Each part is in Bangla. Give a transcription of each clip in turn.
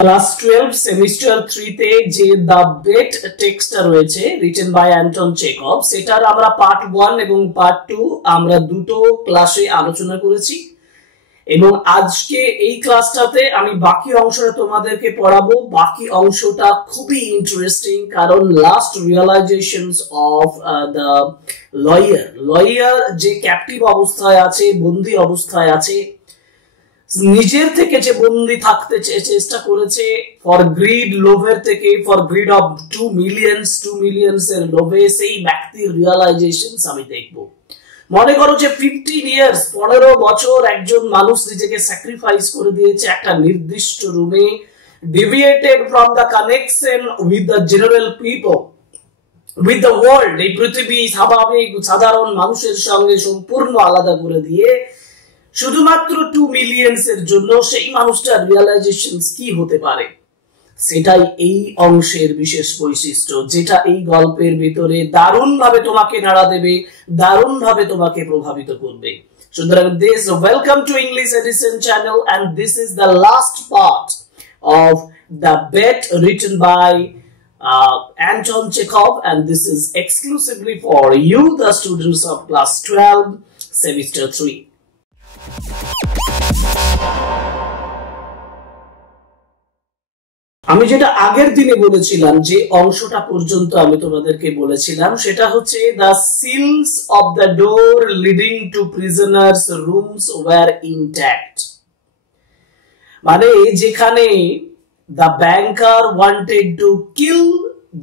ক্লাস 12 সেমিস্টার 3 তে যে দ্য বেট টেক্সটটা রয়েছে রিটেন বাই অ্যান্টন চেকভ, সেটার আমরা পার্ট 1 এবং পার্ট 2 আমরা দুটো ক্লাসে আলোচনা করেছি এবং আজকে এই ক্লাসটাতে আমি বাকি অংশটা তোমাদেরকে পড়াবো। বাকি অংশটা খুবই ইন্টারেস্টিং কারণ last realisations of the lawyer যে ক্যাপটিভ অবস্থায় আছে, বন্দী অবস্থায় আছে, নিজের থেকে যে বন্দী থাকতে চেষ্টা করেছে ফর গ্রিড, লোভের থেকে, ফর গ্রিড অফ 2 মিলিয়নস এর লোভে, সেই ব্যক্তির রিয়েলাইজেশনস আমি দেখব। মনে করো যে 15 ইয়ার্স 15 বছর একজন মানুষ নিজেকে স্যাক্রিফাইস করে দিয়েছে একটা নির্দিষ্ট রুমে, deviated from the connection with the general people, with the world, এই পৃথিবী স্বাভাবিক সাধারণ মানুষের সঙ্গে সম্পূর্ণ আলাদা করে দিয়ে শুধুমাত্র 2 মিলিয়নস এর জন্য সেই মানুষটার রিয়েলাইজেশনস কি হতে পারে, সেটাই এই অংশের বিশেষ বৈশিষ্ট্য, যেটা এই গল্পের ভিতরে দারুণভাবে তোমাকে নাড়া দেবে, দারুণভাবে তোমাকে প্রভাবিত করবে। সুতরাং this welcome to English edition channel and this is the last part of the bet written by Anton Chekhov, and this is exclusively for you, the students of class 12 semester 3. আমি যেটা আগের দিনে বলেছিলাম, যে অংশটা পর্যন্ত আমি তোমাদেরকে বলেছিলাম, সেটা হচ্ছে the seals of the door leading to prisoners rooms were intact। মানে যেখানে the banker wanted to kill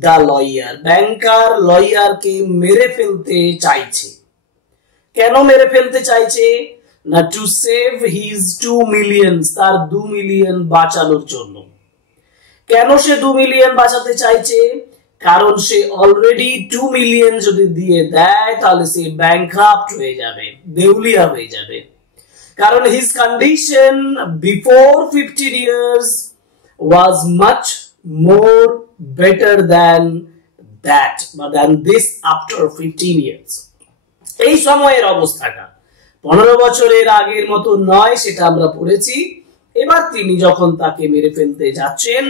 the lawyer, ব্যাংকার লয়ারকে মেরে ফেলতে চাইছে। কেন মেরে ফেলতে চাইছে? না, টু সেভ হিজ 2 মিলিয়ন, তার 2 মিলিয়ন বাঁচানোর জন্য। কেন সে 2 মিলিয়ন বাঁচাতে চাইছে? কারণ সে অলরেডি 2 মিলিয়ন যদি দিয়ে দেয় তাহলে সে ব্যাংকরাপ্ট হয়ে যাবে, দেউলিয়া হয়ে যাবে। কারণ his condition before 15 years was much more better than that, but than this after 15 years। এই সময়ের অবস্থাটা 15 বছরের আগের মতো নয়, সেটা আমরা পড়েছি। এবার তিনি যখন তাকে মেরে ফেলতে যাচ্ছেন,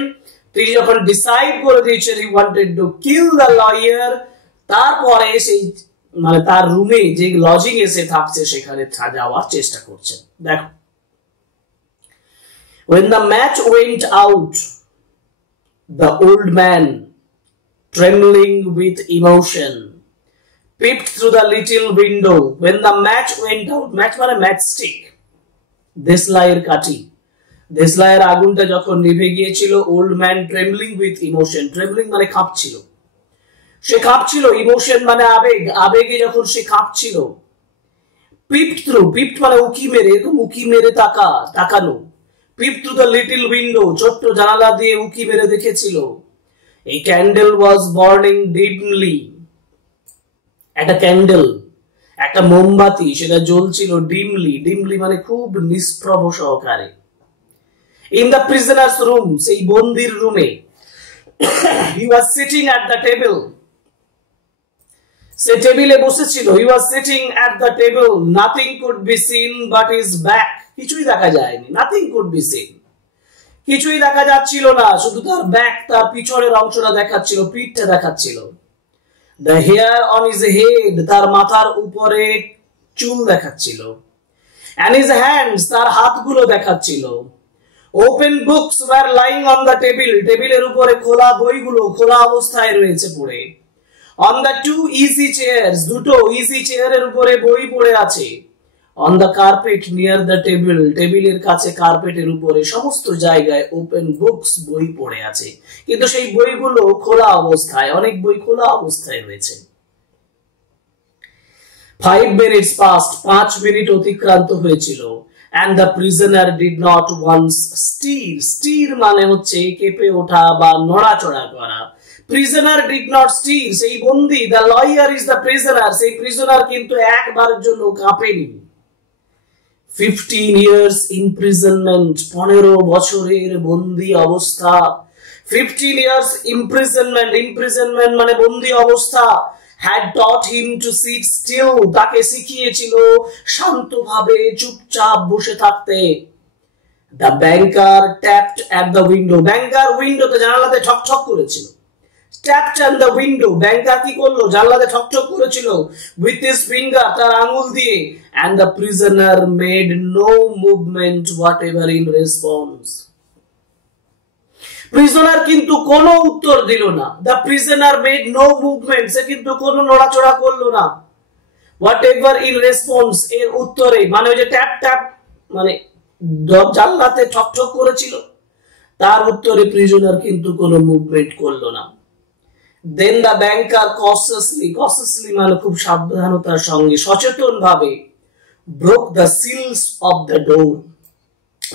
তিনি যখন ডিসাইড করে দিয়েছেন he wanted to kill the lawyer, তারপরে সেই মানে তার রুমে যে লজিং এসে থাকছে সেখানে যাওয়ার চেষ্টা করছেন। দেখো, when the match went out, the old man, trembling with emotion, peeped through the little window. When the match went out, match মানে matchstick, দেশলাইয়ের কাঠি, দেশলাইয়ের আগুনটা যখন নিভে গিয়েছিল, old man trembling with emotion, trembling মানে কাঁপছিল, সে কাঁপছিল, ইমোশন মানে আবেগ, আবেগে যখন সে কাঁপছিল, peeped through, peeped মানে উকি মেরে, এরকম উকি মেরে তাকানো, peeped through the little window, ছোট্ট জানালা দিয়ে উকি মেরে দেখেছিল। A candle was burning dimly, একটা ক্যান্ডেল, একটা মোমবাতি, সেটা জ্বলছিল ডিমলি, ডিমলি মানে খুব নিষ্প্রভ সহকারে। In the prisoner's room, সেই বন্দির রুমে, he was sitting at the table, সে টেবিলে বসেছিল, he was sitting at the table, nothing could be seen but his back, কিছুই দেখা যায়নি, nothing could be seen, কিছুই দেখা যাচ্ছিল না, শুধু তার ব্যাক, তার পিছনের অংশটা দেখাচ্ছিল, পিঠটা দেখাচ্ছিল। The hair on his head, তার মাথার উপরে চুল দেখাচ্ছিল। And his hands, তার হাতগুলো দেখাচ্ছিল। Open books were lying on the table, টেবিলের উপরে খোলা বইগুলো খোলা অবস্থায় রয়েছে পড়ে। On the 2 easy chairs, দুটো ইজি চেয়ারের উপরে বই পড়ে আছে। On the carpet near the table, টেবিলের কাছে কার্পেটের উপরে সমস্ত জায়গায় open books, বই পড়ে আছে, কিন্তু সেই বইগুলো খোলা অবস্থায়, অনেক বই খোলা অবস্থায় রয়েছে। 5 minutes passed, 5 মিনিট অতিক্রান্ত হয়েছিল। And the prisoner did not once stir, stir মানে হচ্ছে কেঁপে ওঠা বা নড়াচড়া করা। Prisoner did not stir, সেই বন্দী, the lawyer is the prisoner, সেই প্রিজনার কিন্তু একবারের জন্য কাঁপেনি। 15 years imprisonment, 15 বছরের বন্দী অবস্থা। 15 years imprisonment, imprisonment মানে বন্দী অবস্থা, had taught him to sit still, তাকে শিখিয়েছিল শান্তভাবে চুপচাপ বসে থাকতে। The banker tapped at the window. Banker উইন্ডোতে জানালাতে ঠকঠক করেছিল। Tapped at the window. Banker কি করলো? জানালাতে ঠকঠক করেছিল with his finger, তার আঙ্গুল দিয়ে, and the prisoner made no movement whatever in response. Prisoner কিন্তু কোনো উত্তর দিল না। The prisoner made no movement. সে কিন্তু কোনো নড়াচড়া করলো না। Whatever in response, এর উত্তরে, মানে ওই যে ট্যাপ ট্যাপ, মানে জানলাতে ঠকঠক করেছিল, তার উত্তরে প্রিজনার কিন্তু কোনো মুভমেন্ট করলো না। Then the banker cautiously মানে খুব সাবধানতার সঙ্গে, সচেতন ভাবে, broke the seals of the door.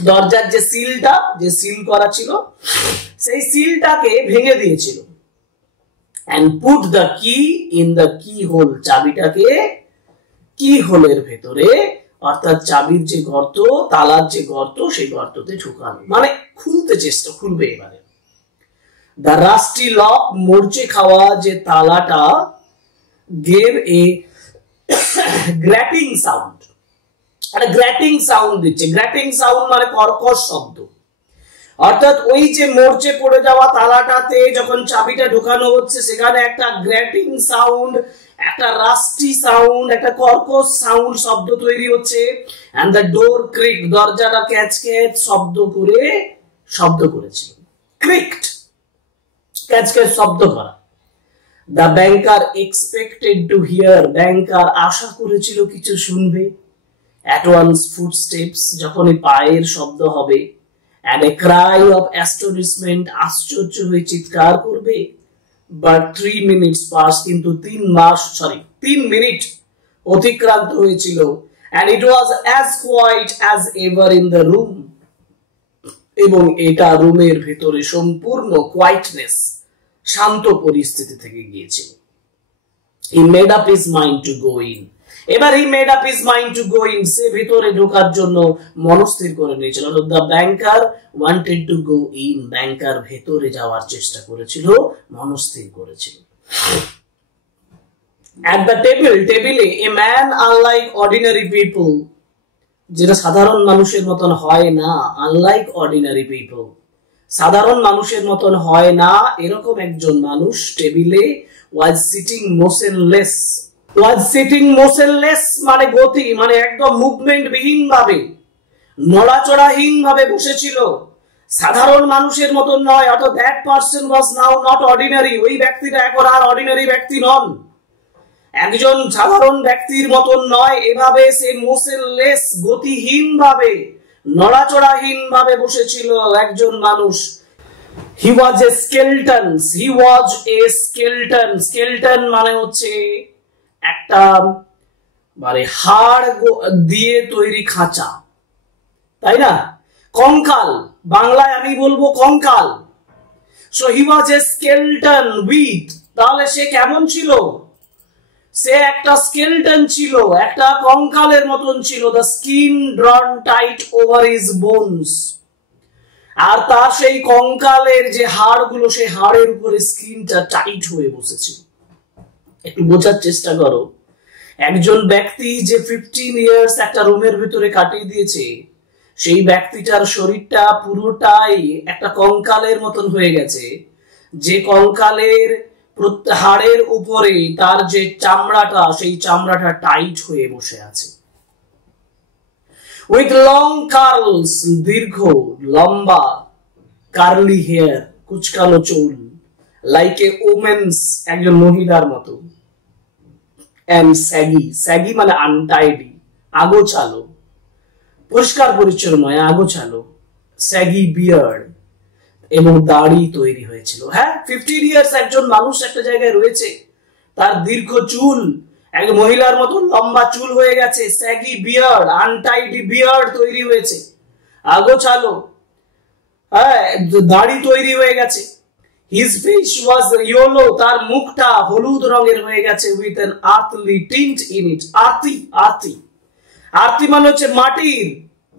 দরজার যে সিলটা, যে সিল করা ছিল, সেই সিলটাকে ভেঙে দিয়েছিল। And put the key in the keyhole. চাবিটাকে কি হোলের ভেতরে, অর্থাৎ চাবির যে গর্ত, তালার যে গর্ত, সেই গর্ততে ঢুকানো, মানে খুলবে এবারে। The rusty lock, মরচে খাওয়া যে তালাটা, gave a grating sound. একটা গ্র্যাটিং সাউন্ড দিচ্ছে। গ্র্যাটিং সাউন্ড মানে কর্কশ শব্দ। অর্থাৎ ওই যে মরচে পড়ে যাওয়া তালাটাতে যখন চাবিটা ঢোকানো হচ্ছে, সেখানে একটা গ্র্যাটিং সাউন্ড, একটা রাস্টি সাউন্ড, একটা কর্কশ সাউন্ড শব্দ তৈরি হচ্ছে। and the door creaked, দরজাটা ক্যাচ ক্যাচ শব্দ করেছিল। creaked, ক্যাচ ক্যাচ শব্দ করা। the banker expected to hear, ব্যাংকার আশা করেছিল কিছু শুনবে। at once footsteps, যখনই পায়ের শব্দ হবে, and a cry of astonishment, আশ্চর্য হয়ে চিৎকার করবে। but 3 minutes passed, কিন্তু 3 মিনিট অতিক্রান্ত হয়েছিল। and it was as quiet as ever in the room, এবং এটা রুমের ভিতরে সম্পূর্ণ কোয়াইটনেস, শান্ত পরিস্থিতি থেকে গিয়েছিল। he made up his mind to go in. এবার he made up his mind to go in, সে ভিতরে ঢোকার জন্য মনস্থির করে নিয়েছিল। the banker wanted to go in, ব্যাংকার ভেতরে যাওয়ার চেষ্টা করেছিল, মনস্থির করেছিল। at the টেবিলে a man unlike ordinary people, যেটা সাধারণ মানুষের মতন হয় না, unlike ordinary people, সাধারণ মানুষের মতন হয় না, এরকম একজন মানুষ টেবিলে was sitting motionless, মানে গতি, মানে একদম মুভমেন্ট বিহীন ভাবে, নড়াচড়াহীন ভাবে বসেছিল। সাধারণ মানুষের মতন নয়, অর্থাৎ that person was now not ordinary, ওই ব্যক্তিটা এখন আর অর্ডিনারি ব্যক্তি নন, একজন সাধারণ ব্যক্তির মতন নয়। এভাবে সে মোশনলেস, গতিহীন ভাবে, নড়াচড়াহীন ভাবে বসেছিল একজন মানুষ। he was a skeleton মানে হচ্ছে একটা, মানে হাড় দিয়ে তৈরি খাঁচা, তাই না? কঙ্কাল, বাংলায় আমি বলবো কঙ্কাল। so he was a skeleton with, তাহলে সে কেমন ছিল? সে একটা স্কেলটন ছিল, একটা কঙ্কালের মতন ছিল। the skin drawn tight over his bones, আর তার সেই কঙ্কালের যে হাড়গুলো, সেই হাড়ের উপরে স্কিনটা টাইট হয়ে বসেছে। একটু বোঝার চেষ্টা করো, একজন ব্যক্তি যে 15 ইয়ার্স একটা রুমের ভিতরে কাটিয়ে দিয়েছে, সেই ব্যক্তিটার শরীরটা পুরোটাই একটা কঙ্কালের মতন হয়ে গেছে, যে কঙ্কালের হাড়ের উপরে তার যে চামড়াটা, সেই চামড়াটা টাইট হয়ে বসে আছে। with long curls, দীর্ঘ লম্বা, কার্লি হেয়ার, কুচকানো চুল, like a woman's, একজন মহিলার মতো। and saggy মানে আনটাইডি, আগোছালো, পরিষ্কার পরিচ্ছন্ন নয়, আগোছালো। saggy beard, এবং দাড়ি তৈরি হয়েছিল। হ্যাঁ, 15 ইয়ার্স একজন মানুষ একটা জায়গায় রয়েছে, তার দীর্ঘ চুল, এক মহিলার মতো লম্বা চুল হয়ে গেছে, saggy beard, আনটাইডি বিয়ার্ড তৈরি হয়েছে, আগোছালো, হ্যাঁ, দাড়ি তৈরি হয়ে গেছে। his face was yellow, তার মুখটা হলুদ রঙের হয়ে গেছে, with an earthly tint in it, earthy মানে হচ্ছে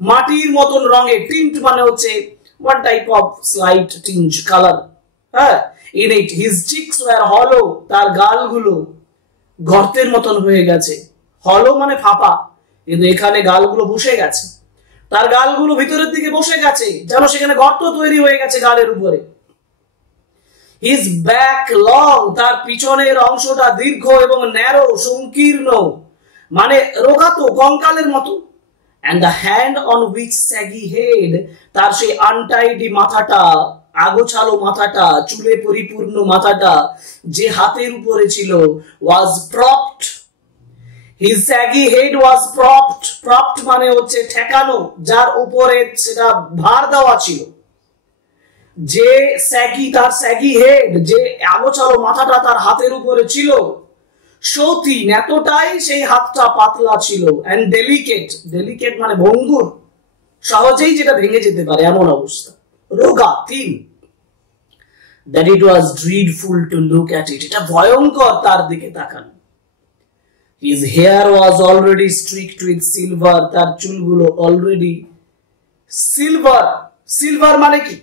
মাটির মতন রঙের, tint মানে হচ্ছে one type of slight tinge color, হ্যাঁ। in it his cheeks were hollow, তার গালগুলো গর্তের মতন হয়ে গেছে। hollow মানে ফাঁপা, কিন্তু এখানে গালগুলো বসে গেছে। তার গালগুলো ভিতরের দিকে বসে গেছে, যেন সেখানে গর্ত তৈরি হয়ে গেছে গালের উপরে। হিজ ব্যাক লং, তার পিছনের অংশটা দীর্ঘ এবং ন্যারো, সংকীর্ণ, মানে রোগাতো, কঙ্কালের মতো। and the hand on which saggy head, তার সেই আনটাইডি মাথাটা, আগোছালো মাথাটা, চুলে পরিপূর্ণ মাথাটা যে হাতের উপরে ছিল, was propped. His saggy head was propped. Propped মানে হচ্ছে ঠেকানো, যার উপরে সেটা ভার দেওয়া ছিল। যে স্যাগি, তার স্যাগি হেড, যে আগোছালো মাথাটা তার হাতের উপরে ছিল, সতীন, এতটাই সেই হাতটা পাতলা ছিল, এন্ড ডেলিকেট, ডেলিকেট মানে ভঙ্গুর, সহজেই যেটা ভেঙে যেতে পারে এমন অবস্থা, রোগা, thin, that it was dreadful to look at it, এটা ভয়ঙ্কর তার দিকে তাকানো। His hair was already streaked with silver, তার চুলগুলো অলরেডি সিলভার। সিলভার মানে কি?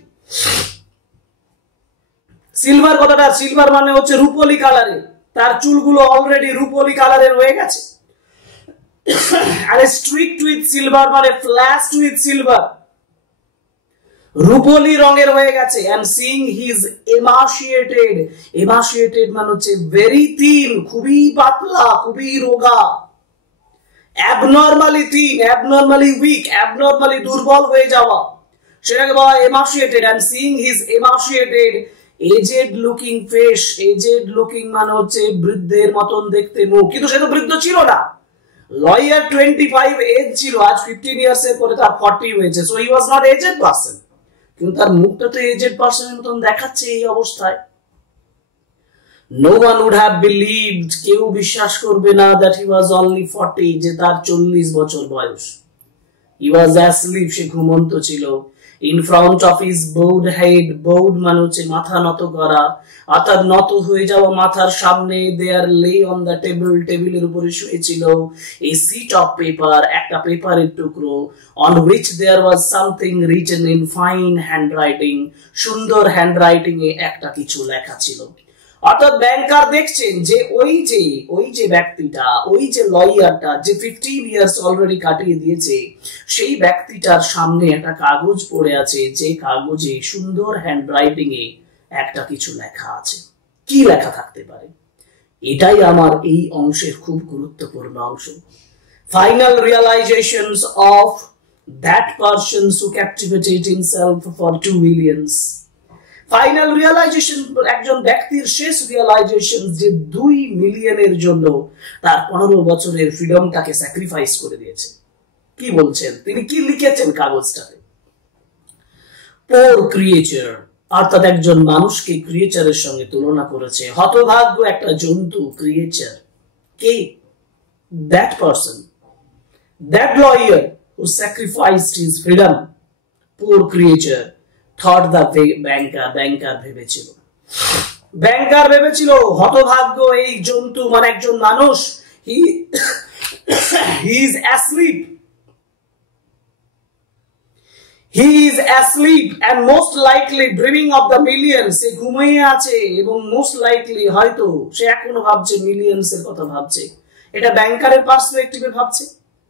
সিলভার কথাটা, সিলভার মানে হচ্ছে রূপলি কালারের, তার চুলগুলো অলরেডি রূপলি কালারের হয়ে গেছে। আর স্ট্রিক্ট উইথ সিলভার মানে ফ্ল্যাশড উইথ সিলভার, রূপলি রঙের হয়ে গেছে। এন্ড সিইং হিজ এমাশিয়েটেড, এমাশিয়েটেড মানে হচ্ছে ভেরি থিন, খুবই পাতলা, খুবই রোগা, অ্যাবনরমালি থিন, অ্যাবনরমালি উইক, অ্যাবনরমালি দুর্বল হয়ে যাওয়া, সেটাকে বলা হয় emaciated. And seeing his emaciated aged looking face, aged looking মানে হচ্ছে বৃদ্ধের মতন দেখতে মুখ, কিন্তু সে তো বৃদ্ধ ছিল না। লয়ার 25 এজ ছিল, আজ 15 ইয়ার্স এর পরে তার 40 হয়েছে, so he was not aged person, কিন্তু তার মুখটা তো এজেড পারসনের মতন দেখাচ্ছে এই অবস্থায়। No one would have believed, কেউ বিশ্বাস করবে না, দ্যাট হি ওয়াজ অনলি 40, যে তার 40 বছর বয়স। হি ওয়াজ অ্যাসলিপ, সে ঘুমন্ত ছিল। In front of his bowed head, bowed মানে হচ্ছে মাথা নত করা, অর্থাৎ নত হয়ে যাওয়া মাথার সামনে, there lay on the table, টেবিলের উপরে শুয়েছিল a sheet of paper, একটা পেপারের টুকরো, on which there was something written in fine handwriting, সুন্দর হ্যান্ডরাইটিং এ একটা কিছু লেখা ছিল। অর্থাৎ ব্যাংকার দেখছেন যে ওই যে ব্যক্তিটা, ওই যে লয়ারটা, যে 15 ইয়ার্স অলরেডি কাটিয়ে দিয়েছে, সেই ব্যক্তিটার সামনে একটা কাগজ পড়ে আছে, যে কাগজে সুন্দর হ্যান্ডরাইটিং এ একটা কিছু লেখা আছে। কি লেখা থাকতে পারে? এটাই আমার এই অংশের খুব গুরুত্বপূর্ণ অংশ। Final realizations of that person who captivated himself for 2 millions. Final realization, একজন ব্যক্তির শেষ রিয়ালাইজেশন, যে 2 মিলিয়নের জন্য তার 15 বছরের ফ্রিডমটাকে স্যাক্রিফাইস করে দিয়েছে। কি বলছেন তিনি? কি লিখেছেন কাগজটাতে? পোর ক্রিয়েচার, অর্থাৎ একজন মানুষকে ক্রিয়েচারের সঙ্গে তুলনা করেছে। হতভাগ্য একটা জন্তু, creature. K? That person, that lawyer who sacrificed his freedom, poor creature, thought the banker, ব্যাংকার ভেবেছিল, ব্যাংকার ভেবেছিল হতভাগ্য এই জন্তু মানে একজন মানুষ, he is asleep, he is asleep and most likely dreaming of the millions, সে ঘুমিয়ে আছে এবং most likely হয়তো সে এখনো ভাবছে মিলিয়ন্স এর কথা ভাবছে। এটা ব্যাংকারের পার্সপেক্টিভে ভাবছে,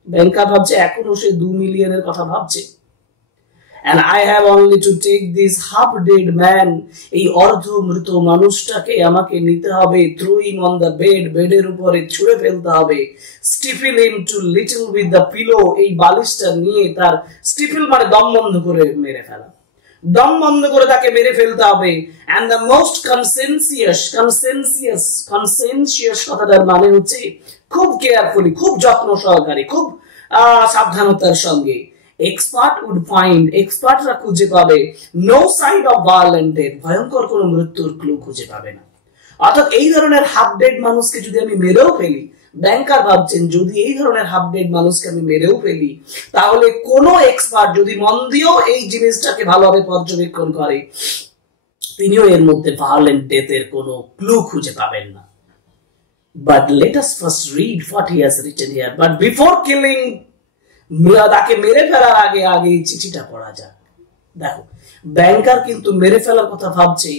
ব্যাংকার ভাবছে এখনো সে 2 মিলিয়নের কথা ভাবছে। And I have only to take this half dead man, এই অর্ধ মৃত মানুষটাকে আমাকে নিতে হবে, throw him on the bed, বেডের উপরে ছুঁড়ে ফেলতে হবে, stifle him to little with the pillow, এই বালিশটা নিয়ে তার, স্টিফল মানে দম বন্ধ করে মেরে ফেলা, দম বন্ধ করে তাকে মেরে ফেলতে হবে। and the most conscientious কথাটার মানে হচ্ছে খুব কেয়ারফুলি, খুব যত্ন সহকারী, খুব সাবধানতার সঙ্গে। এক্সপার্ট উড ফাইন্ড, এক্সপার্টরা খুঁজে পাবে, no sign of violent death, ভয়ঙ্কর কোন মৃত্যুর ক্লু খুঁজে পাবে না। অর্থাৎ এই ধরনের হাফ ডেড মানুষকে যদি আমি মেরেও ফেলি, ব্যাংকার ভাবছেন যদি এই ধরনের হাফ ডেড মানুষকে আমি মেরেও ফেলি, তাহলে কোন এক্সপার্ট যদি মন দিয়েও এই জিনিসটাকে ভালোভাবে পর্যবেক্ষণ করে, তিনিও এর মধ্যে ভায়োলেন্ট ডেথের কোন ক্লু খুঁজে পাবেন না। But let us first read what he has written here. But before killing, তাকে মেরে ফেলার আগে এই চিঠিটা পড়া যাক। দেখো, ব্যাংকার কিন্তু মেরে ফেলার কথা ভাবছে।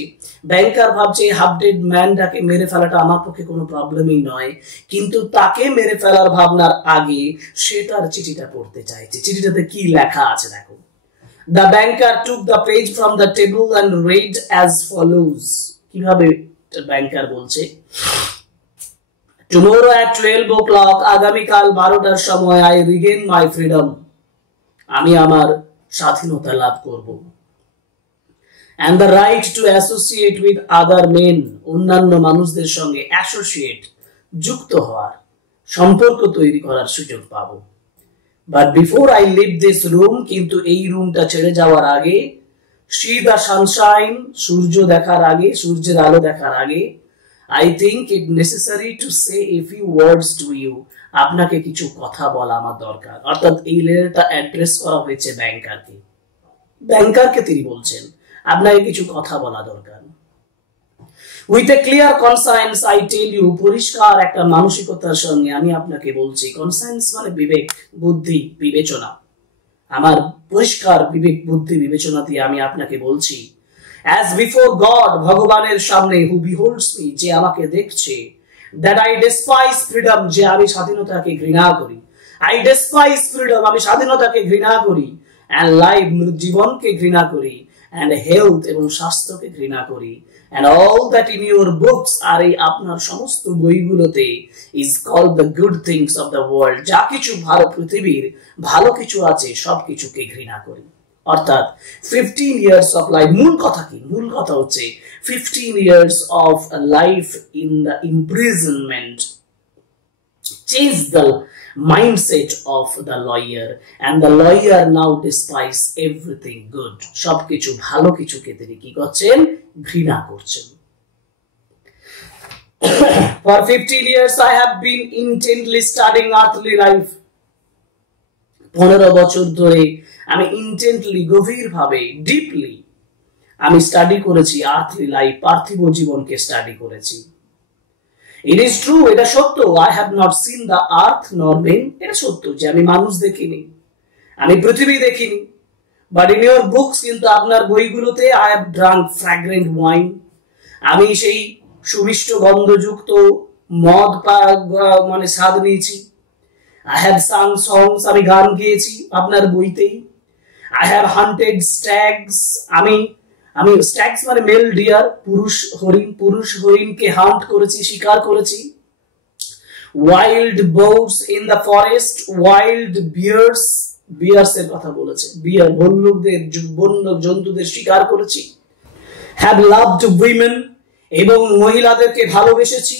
ব্যাংকার ভাবছে হাফ ডেড ম্যানটাকে মেরে ফেলাটা আমার পক্ষে কোনো প্রবলেমই নয়, কিন্তু তাকে মেরে ফেলার ভাবনার আগে সে তার চিঠিটা পড়তে চাইছে। চিঠিটাতে কি লেখা আছে দেখো। The banker took the page from the table and read as follows. কিভাবে ব্যাংকার বলছে, Tomorrow at 12 o'clock, আগামীকাল 12টার সময় I regain my freedom. আমি আমার স্বাধীনতা লাভ করব। And the right to associate with other men, অন্যান্য মানুষদের সঙ্গে অ্যাসোসিয়েট, যুক্ত হওয়ার, সম্পর্ক তৈরি করার সুযোগ পাব। But before I leave this room, কিন্তু এই রুমটা ছেড়ে যাওয়ার আগে, see the sunshine, সূর্য দেখার আগে, সূর্যের আলো দেখার আগে, I think it necessary to say a few words to you. আপনাকে কিছু কথা বলা আমার দরকার। অর্থাৎ এই লেটারটা অ্যাড্রেস করা হয়েছে ব্যাংকারকে। ব্যাংকারকে তিনি বলছেন আপনাকে কিছু কথা বলা দরকার। With a clear conscience I tell you, পরিষ্কার একটা মানসিকতার সঙ্গে আমি আপনাকে বলছি। কনসায়েন্স মানে বিবেক, বুদ্ধি, বিবেচনা। আমার পরিষ্কার বিবেক, বুদ্ধি, বিবেচনা দিয়ে আমি আপনাকে বলছি, as before God, ভগবানের সামনে, who beholds me, যে আমাকে দেখছে, that I despise freedom, যে আমি স্বাধীনতাকে ঘৃণা করি। I despise freedom, আমি স্বাধীনতাকে ঘৃণা করি, and life, জীবনকে ঘৃণা করি, and health, এবং স্বাস্থ্যকে ঘৃণা করি, and all that in your books, আর এই আপনার সমস্ত বইগুলোতে, is called the good things of the world, যা কিছু ভালো, পৃথিবীর ভালো কিছু আছে সব কিছুকে ঘৃণা করি। অর্থাৎ 15 years of life, মূল কথা কি? মূল কথা হচ্ছে 15 years of life in the imprisonment change the mindset of the lawyer, and the lawyer now despise everything good. সবকিছু ভালো কিছুকে তিনি কি করছেন? ঘৃণা করছেন। For 15 years I have been intently studying earthly life. 15 বছর ধরে আমি ইন্টেন্টলি, গভীরভাবে, ডিপলি আমি স্টাডি করেছি আর্থলি লাইফ, পার্থিব জীবনকে স্টাডি করেছি। ইট ইজ ট্রু, এটা সত্য, I have not seen the earth নর মেন, এটা সত্য যে আমি মানুষ দেখিনি, আমি পৃথিবী দেখিনি। বাট ইন ইউর বুকস, কিন্তু আপনার বইগুলোতে, I have drunk fragrant wine, আমি সেই সুমিষ্ট গন্ধযুক্ত মদ মানে স্বাদ নিয়েছি। I have sung songs, আমি গান গেয়েছি আপনার বইতেই। I have hunted stags, আমি stags মানে মেল ডিয়ার, পুরুষ হরিণকে হান্ট করেছি, শিকার করেছি। Wild boars in the forest, wild bears, এর কথা বলেছে, বিয়ার বন্যদের, বন্য জন্তুদের শিকার করেছি। Have loved women, এবং মহিলাদেরকে ভালোবেসেছি।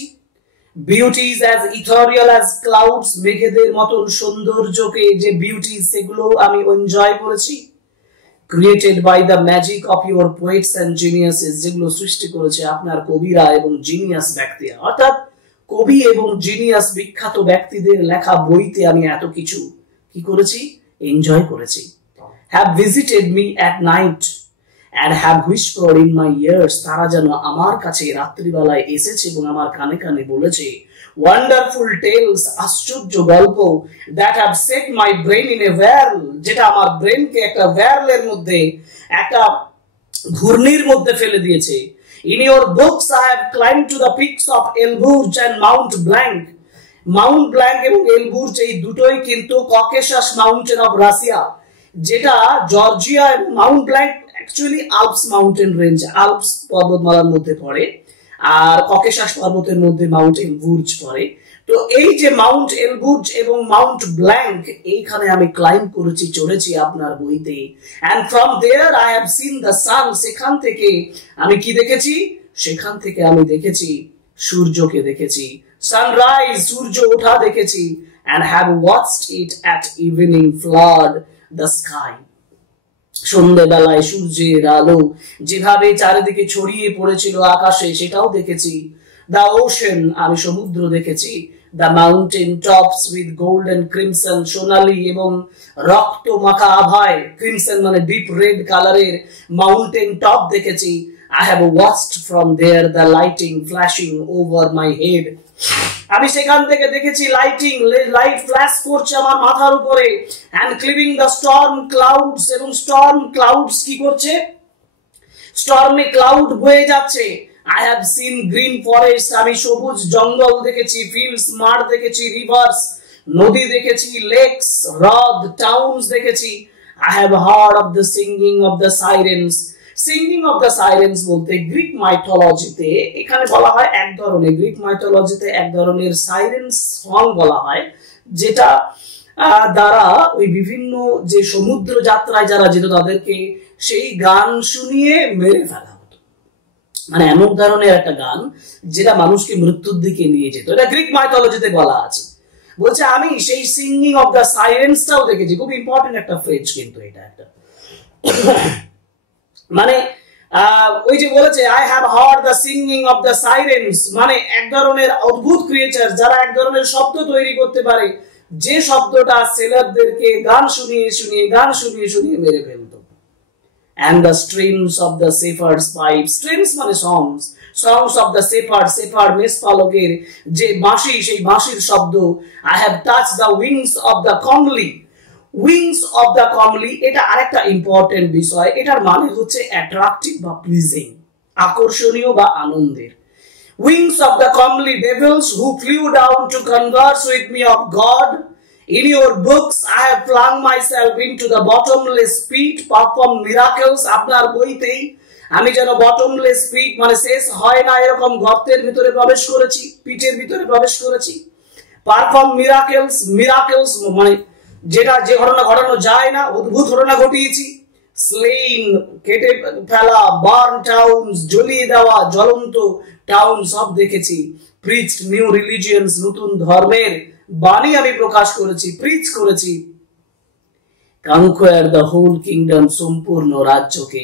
Beauties as ethereal as clouds, মেঘেদের মতন সৌন্দর্যকে, যে বিউটি সেগুলো আমি এনজয় করেছি। Created by the magic of your poets and geniuses, যেগুলো সৃষ্টি করেছে আপনার কবিরা এবং জিনিয়াস ব্যক্তিরা। অর্থাৎ কবি এবং জিনিয়াস বিখ্যাত ব্যক্তিদের লেখা বইতে আমি এত কিছু কি করেছি? এনজয় করেছি। Have visited me at night and have whispered in my ears, তারা যেন আমার কাছে রাত্রিবেলায় এসেছে এবং আমার কানে কানে বলেছে wonderful tales, আশ্চর্য গল্প, that have set my brain in a whirl, যেটা আমার ব্রেনকে একটা whirl-এর মধ্যে, একটা ঘূর্ণির মধ্যে ফেলে দিয়েছে। In your books I have climbed to the peaks of Elburz and Mount Blanc, Mount blank এবং এলবুর্জ এই দুটোই কিন্তু ককেশাস মাউন্টেন অফ রাশিয়া, যেটা জর্জিয়া, এবং mount blank actually Alps mountain range, Alps পর্বতমালার মধ্যে পড়ে, আর ককেশাস পর্বতের মধ্যে মাউন্ট এলবুর্জ পড়ে। তো এই যে মাউন্ট এলবুর্জ এবং মাউন্ট ব্ল্যাঙ্ক, এইখানে আমি ক্লাইম্ব করেছি, চড়েছি আপনার বইতে। And from there I have seen the sun, সেখান থেকে আমি কি দেখেছি? সেখান থেকে আমি দেখেছি সূর্যকে দেখেছি, সানরাইজ, সূর্য ওঠা দেখেছি। and have watched it at evening flood the sky, সন্ধ্যাবেলায় সূর্যের আলো যেভাবে চারিদিকে ছড়িয়ে পড়েছিল আকাশে, সেটাও দেখেছি। the ocean, আমি সমুদ্র দেখেছি। the mountain tops with gold and crimson, সোনালী এবং রক্ত মাখা আভায়, crimson মানে ডিপ রেড কালারের মাউন্টেন টপ দেখেছি। I have watched from there the lighting flashing over my head, আমি সেখান থেকে দেখেছি লাইট ফ্ল্যাশ করছে আমার মাথার উপরে। and cleaving the storm clouds, এবং স্টর্ম ক্লাউডস কি করছে? স্টর্মে ক্লাউড বয়ে যাচ্ছে, I have scene green forest, আমি সবুজ জঙ্গল দেখেছি, ফিল্ডস মাঠ দেখেছি, রিভার্স নদী দেখেছি, লেকস হ্রদ টাউনস দেখেছি, I have heard of the singing of the sirens. Singing of the sirens বলতে গ্রিক মাইথোলজিতে এখানে বলা হয় এক ধরনের, গ্রিক মাইথোলজিতে এক ধরনের সাইরেন্স সং বলা হয়, যেটা দ্বারা ওই বিভিন্ন যে সমুদ্র যাত্রায় যারা যেত তাদেরকে সেই গান শুনিয়ে মেরে ফেলা হতো। মানে এমন ধরনের একটা গান যেটা মানুষকে মৃত্যুর দিকে নিয়ে যেত, এটা গ্রিক মাইথোলজিতে বলা আছে। বলছে আমি সেই সিঙ্গিং অফ দ্য সাইরেন্সটাও দেখেছি, খুব ইম্পর্টেন্ট একটা ফ্রেজ কিন্তু এটা একটা। মানে ওই যে বলেছে I have heard the singing of the sirens, মানে এক ধরনের অদ্ভুত ক্রিয়েচার যারা এক ধরনের শব্দ তৈরি করতে পারে, যে শব্দটা সেলারদেরকে গান শুনিয়ে শুনিয়ে মেরে ফেলত। And the streams of the shepherd's pipe, streams মানে songs, songs of the shepherd মেষপালকের যে বাঁশি, সেই বাঁশির শব্দ। I have touched the wings of the comely, wings of the comely এটা আরেকটা ইম্পর্টেন্ট বিষয়, এটার মানে হচ্ছে অ্যাট্রাকটিভ বা প্লিজিং, আকর্ষণীয় বা আনন্দের। Wings of the comely devils who flew down to converse with me of God. In your books I have flung myself into the bottomless pit, perform miracles. আপনার বইতেই আমি যেন bottomless pit মানে শেষ হয় না এরকম গর্তের ভিতরে প্রবেশ করেছি, পিটের ভিতরে প্রবেশ করেছি। perform miracles, miracles মানে যেটা যে ঘটনা ঘটানো যায় না, অদ্ভুত ঘটনা ঘটিয়েছি। slain কেটে ফেলা, burn towns জ্বলিয়ে দেওয়া, জ্বলন্ত টাউন সব দেখেছি। preached new religions নতুন ধর্মের বাণী আমি প্রকাশ করেছি, প্রিচ করেছি। conquer the whole kingdom সম্পূর্ণ রাজ্যকে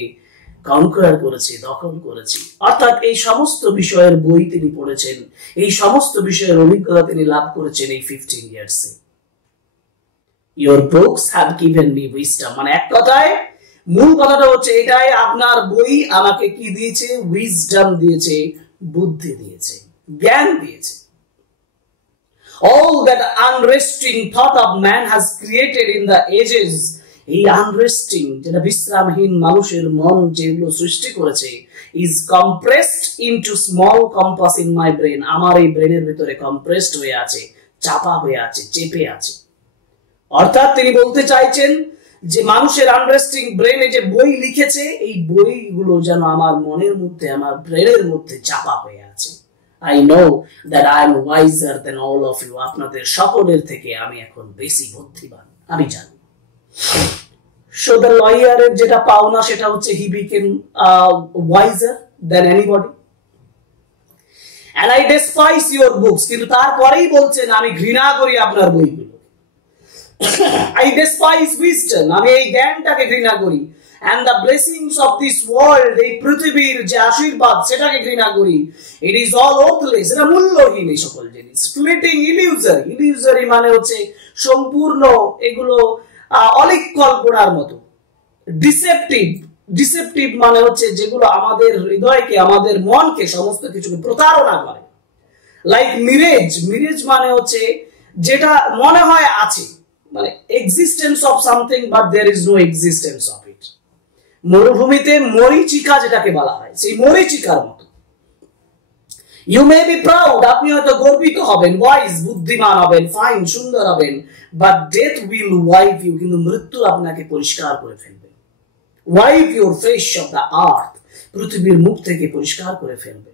কনকোয়ার করেছি, দখল করেছি। অর্থাৎ এই সমস্ত বিষয়ের বই তিনি পড়েছেন, এই সমস্ত বিষয়ের অভিজ্ঞতা তিনি লাভ করেছেন এই 15 ইয়ার্সে। your books have given me wisdom, মানে এক কথায় মূল কথাটা হচ্ছে এটাই, আপনার বই আমাকে কি দিয়েছে? উইজডম দিয়েছে, বুদ্ধি দিয়েছে, জ্ঞান দিয়েছে। all that unresting thought of man has created in the ages, এই unresting যেটা বিশ্রামহীন মানুষের মন যেগুলো সৃষ্টি করেছে, is compressed into small compass in my brain, আমার এই ব্রেনের ভিতরে compressed হয়ে আছে, চাপা হয়ে আছে, চেপে আছে। অর্থাৎ তিনি বলতে চাইছেন যে মানুষের আনরেস্টিং ব্রেনে যে বই লিখেছে, এই বইগুলো যেন আমার মনের মধ্যে, আমার ব্রেনের মধ্যে চাপা হয়ে আছে। I know that I am wiser than all of you, আপনাদের সকলের থেকে আমি এখন বেশি বুদ্ধিমান, আমি জানি। So the lawyer এর যেটা পাওনা সেটা হচ্ছে he became wiser than anybody, and I despise your books, কিন্তু তারপরেই বলছেন আমি ঘৃণা করি আপনার বইগুলো। I despise wisdom, আমি এই জ্ঞানটাকে ঘৃণা করি, and the blessings of this world, এই পৃথিবীর যে আশীর্বাদ সেটাকে ঘৃণা করি। It is all worthless, এটা মূল্যহীন এই সকল জিনিস। Fleeting illusory, illusory মানে হচ্ছে সম্পূর্ণ এগুলো অলিক কল্পনার মতো। Deceptive, deceptive মানে হচ্ছে যেগুলো আমাদের হৃদয়কে, আমাদের মনকে, সমস্ত কিছুকে প্রতারণা করে। Like mirage, mirage মানে হচ্ছে যেটা মনে হয় আছে, মানে existence of something but there is no existence of it. মরুভূমিতে মরীচিকা যেটাকে বলা হয়, সেই মরীচিকার মতো। You may be proud, আপনি হয়তো গর্বিত হবেন, wise বুদ্ধিমান হবেন, fine সুন্দর হবেন, but death will wipe you, কিন্তু মৃত্যু আপনাকে পরিষ্কার করে ফেলবে। Wipe your face of the earth, পৃথিবীর মুখ থেকে পরিষ্কার করে ফেলবে।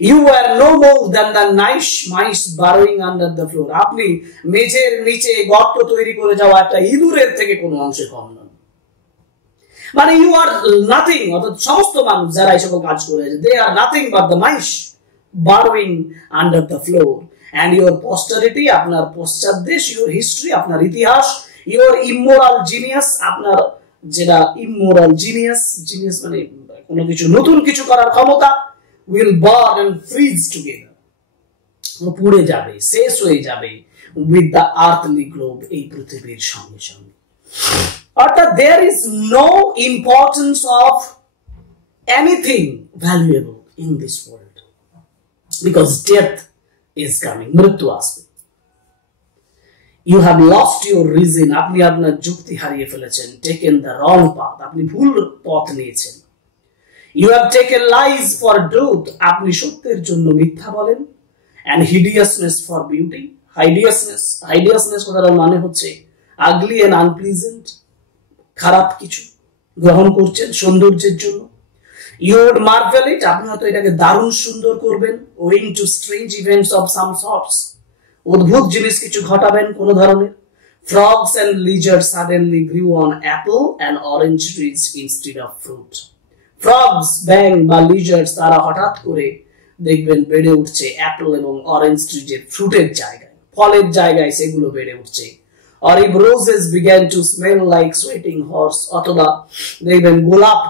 You are no more than the nice mice burrowing under the floor, আপনি মেঝের নিচে গর্ত তৈরি করে যাওয়া একটা ইঁদুরের থেকে কোনো অংশে কম নন। মানে you are nothing, অর্থাৎ সমস্ত মানুষ যারা এই সকল কাজ করে, they are nothing but the mice burrowing under the floor, and your posterity, আপনার পশ্চাৎদেশ, your history, আপনার ইতিহাস, your immoral genius, আপনার যেটা immoral genius, genius মানে কোনো কিছু নতুন কিছু করার ক্ষমতা, will burn and freeze together, পুড়ে যাবে, শেষ হয়ে যাবে with the earthly globe, এই পৃথিবীর সঙ্গে সঙ্গে। অর্থাৎ there is no importance of anything valuable in this world because death is coming, মৃত্যু আসবে। You have lost your reason, আপনি আপনার যুক্তি হারিয়ে ফেলেছেন, taken the wrong path, আপনি ভুল পথ নিয়েছেন। You have taken lies for truth. আপনি সত্যের জন্য মিথ্যা বলেন। And hideousness for beauty. Hideousness কথাটার মানে হচ্ছে ugly and unpleasant, খারাপ কিছু গ্রহণ করছেন সৌন্দর্যের জন্য। You would marvel it. আপনি হয়তো এটাকে দারুণ সুন্দর করবেন। Owing to strange events of some sorts. অদ্ভুত জিনিস কিছু ঘটাবেন কোন ধরনের। Frogs and lizards suddenly grew on apple and orange trees instead of fruit. Frogs, ব্যাঙ বা lizards তারা হঠাৎ করে দেখবেন বেড়ে উঠছে অ্যাপল এবং অরেঞ্জ ট্রিজের ফ্রুটের জায়গায়, ফলের জায়গায় সেগুলো বেড়ে উঠছে। Or if roses began to smell like sweating horse, অথবা দেখবেন গোলাপ,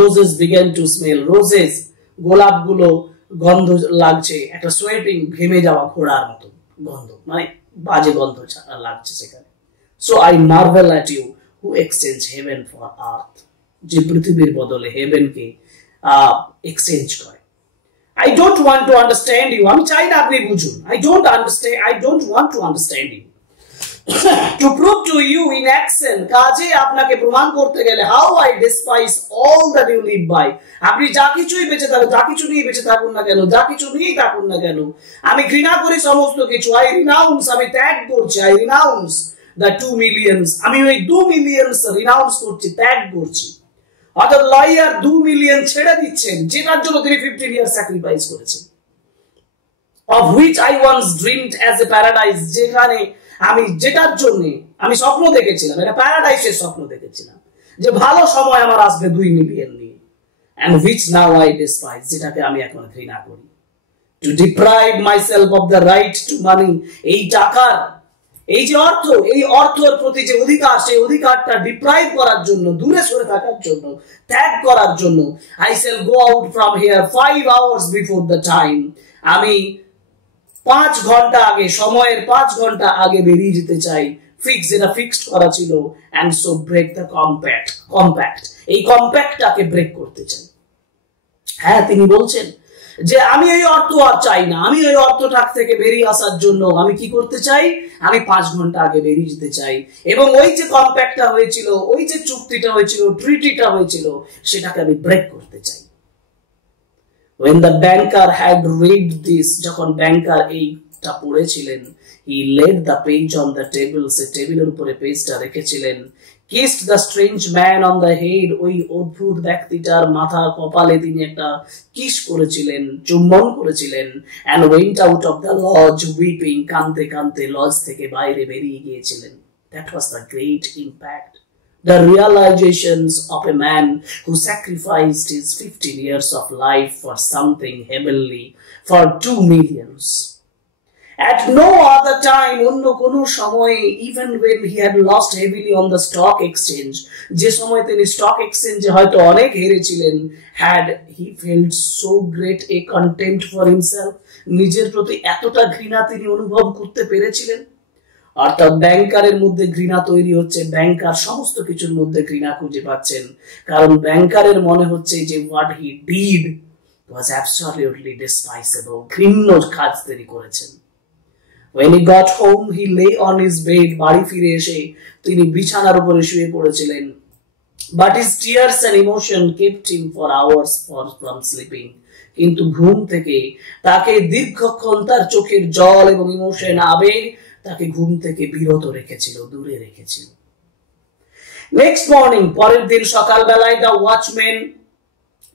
roses began to smell, roses গোলাপগুলো গন্ধ লাগছে একটা সোয়েটিং ঘেমে যাওয়া ঘোড়ার মতো গন্ধ, মানে বাজে গন্ধ লাগছে সেখানে। So I marvel at you who exchange heaven for earth. যে পৃথিবীর বদলে হেভেনকে এক্সচেঞ্জ করে। I don't want to understand you. আমি চাই না আপনি বুঝুন। I don't want to understand you. To prove to you in action, কাজে আপনাকে প্রমাণ করতে গেলে how I despise all that you live by. আপনি যা কিছুই বেঁচে থাকুন, যা কিছু নিয়ে বেঁচে থাকুন না কেন, যা কিছু নিয়েই থাকুন না কেন, আমি ঘৃণা করি সমস্ত কিছু। I renounce, আমি ত্যাগ করছি। I renounce the 2 millions. আমি ওই 2 millions renounce করছি, ত্যাগ করছি। অর্থাৎ লয়ার 2 মিলিয়ন ছেড়ে দিচ্ছেন যেটার জন্য তিনি 15 ইয়ার স্যাক্রিফাইস করেছেন। Of which I once dreamed as a paradise, যেখানে আমি যেটার জন্য আমি স্বপ্ন দেখেছিলাম, এটা প্যারাডাইসের স্বপ্ন দেখেছিলাম যে ভালো সময় আমার আসবে 2 মিলিয়ন নিয়ে। And which now I despise, যেটাকে আমি এখন ঘৃণা করি। To deprive myself of the right to money, এই টাকার এই যে অর্থ, এই অর্থের প্রতি যে অধিকার, সেই অধিকারটা ডিপ্রাইভ করার জন্য, দূরে সরে থাকার জন্য, ত্যাগ করার জন্য I shall go out from here 5 hours before the time. আমি 5 ঘন্টা আগে, সময়ের 5 ঘন্টা আগে বেরিয়ে যেতে চাই। ফিক্স, যেটা ফিক্সড করা ছিল। And so break the compact. এই কম্প্যাক্টটাকে ব্রেক করতে চাই। হ্যাঁ, তিনি বলছেন যে আমি এই অর্থ আর চাই না। আমি এই অর্থটাক থেকে বেরিয়ে আসার জন্য আমি কি করতে চাই? আমি 5 ঘন্টা আগে বেরিয়ে যেতে চাই এবং ওই যে কম্প্যাক্টটা হয়েছিল, ওই যে চুক্তিটা হয়েছিল, ট্রিটিটা হয়েছিল, সেটাকে আমি ব্রেক করতে চাই। When the banker had read this, যখন ব্যাংকার এইটা পড়েছিলেন, he laid the page on the table, সে টেবিলের উপরে পেজটা রেখেছিলেন। Kissed the strange man on the head, ওই অদ্ভুত ব্যক্তিটার মাথা কপালে তিনি একটা কিস করেছিলেন, চুম্বন করেছিলেন। And went out of the lodge weeping, কাঁদতে কাঁদতে লজ থেকে বাইরে বেরিয়ে গিয়েছিলেন। That was the great impact. The realizations of a man who sacrificed his 15 years of life for something heavenly, for 2 millions. At no other time, অন্য কোনো সময়ে, even when he had lost heavily on the stock exchange, যে সময় তিনি স্টক এক্সচেঞ্জে হয়তো অনেক হেরেছিলেন, had he felt so great a contempt for himself, নিজের প্রতি এতটা ঘৃণা তিনি অনুভব করতে পেরেছিলেন। অর্থাৎ ব্যাংকারের মধ্যে ঘৃণা তৈরি হচ্ছে, ব্যাংকার সমস্ত কিছুর মধ্যে ঘৃণা খুঁজে পাচ্ছেন, কারণ ব্যাংকারের মনে হচ্ছে যে what he did was absolutely despicable, ঘৃণ্য কাজ তিনি করেছেন। When he got home, he lay on his bed, বাড়ি ফিরে এসে তিনি বিছানার উপরে শুয়ে পড়েছিলেন। But his tears and emotion kept him for hours from sleeping. কিন্তু ঘুম থেকে তাকে দীর্ঘক্ষণ তার চোখের জল এবং ইমোশন, আবেগ তাকে ঘুম থেকে বিরত রেখেছিল, দূরে রেখেছিল। নেক্সট মর্নিং, পরের দিন সকালবেলায় the watchmen,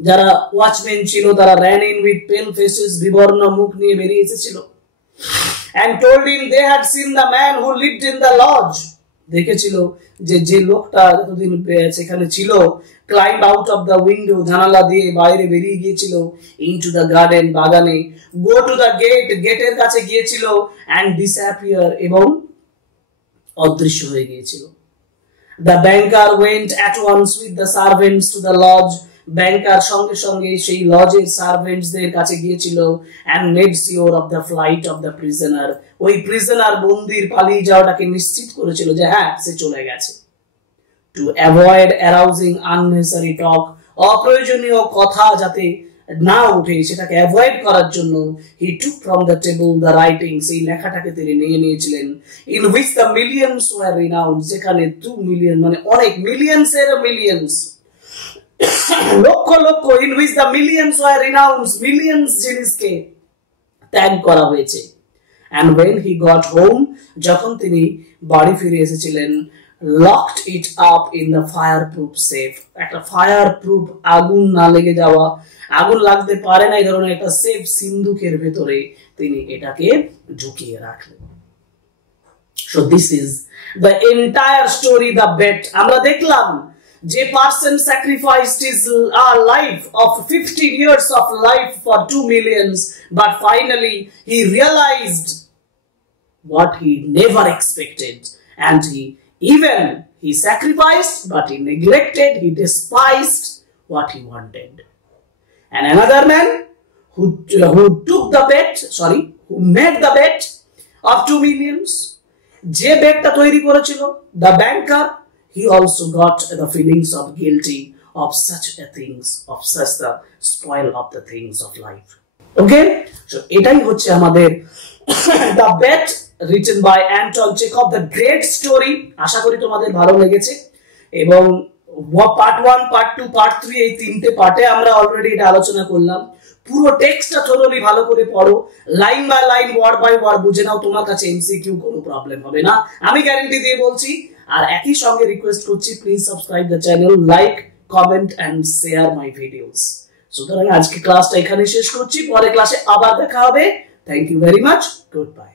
যারা ওয়াচম্যান ছিল, তারা ran in with pale faces, বিবর্ণ মুখ নিয়ে বেরিয়ে এসেছিল। And told him they had seen the man who lived in the lodge. দেখেছিল যে লোকটা এতদিন সেখানে ছিল, climb out of the window, জানালা দিয়ে বাইরে বেরিয়ে গিয়েছিল, into the garden, বাগানে, go to the gate, গেটের কাছে গিয়েছিল, and disappear, এবং অদৃশ্য হয়ে গিয়েছিল। The banker went at once with the servants to the lodge. ব্যাংকার সঙ্গে সঙ্গে সেই লজের সার্ভেন্টসদের কাছে গিয়েছিল, and made sure of the flight of the prisoner. ওই প্রিজনার বন্দির পালিয়ে যাওয়াটাকে নিশ্চিত করেছিল যে হ্যাঁ, সে চলে গেছে। To avoid arousing unnecessary talk, অপ্রয়োজনীয় কথা যাতে না উঠে সেটাকে অ্যাভয়েড করার জন্য he took from the table the writing, সেই লেখাটাকে তিনি নিয়ে নিয়েছিলেন, in which the millions were renowned, যেখানে 2 মিলিয়ন, মানে অনেক মিলিয়ন্স এর millions lakh lakh in which the millions were renounced, millions জিনিসকে ত্যাগ করা হয়েছে। And when he got home, যখন তিনি বাড়ি ফিরে এসেছিলেন, locked it up in the fireproof safe, একটা fireproof আগুন না লেগে যাওয়া, আগুন লাগতে পারে না এই ধরনের একটা সেফ সিন্ধুকের ভেতরে তিনি এটাকে ঢুকিয়ে রাখলেন। So this is the entire story, the bet. আমরা দেখলাম যে person sacrificed his life of 15 years of life for 2 millions, but finally he realized what he never expected, and he sacrificed, but he neglected, he despised what he wanted. And another man who made the bet of 2 millions, যে বেটটা তৈরি করেছিল, the banker, he also got the feelings of guilty of such a things, of such the spoil of the things of life. Okay, so এটাই হচ্ছে আমাদের the bet written by Anton Chekhov, the great story. আশা করি তোমাদের ভালো লেগেছে, এবং পার্ট 1, পার্ট 2, পার্ট 3 এই তিনটে পার্টে আমরা অলরেডি এটা আলোচনা করলাম। পুরো টেক্সটটা থরোলি ভালো করে পড়ো, line by line, word by word বুঝে নাও, তোমার কাছে এমসিকিউ কোনো প্রবলেম হবে না, আমি গ্যারান্টি দিয়ে বলছি। আর একই সঙ্গে রিকোয়েস্ট করছি, please subscribe the channel, like, comment and share my videos. সুতরাং আজকে ক্লাসটা এখানে শেষ করছি, পরে ক্লাসে আবার দেখা হবে। Thank you very much, good by.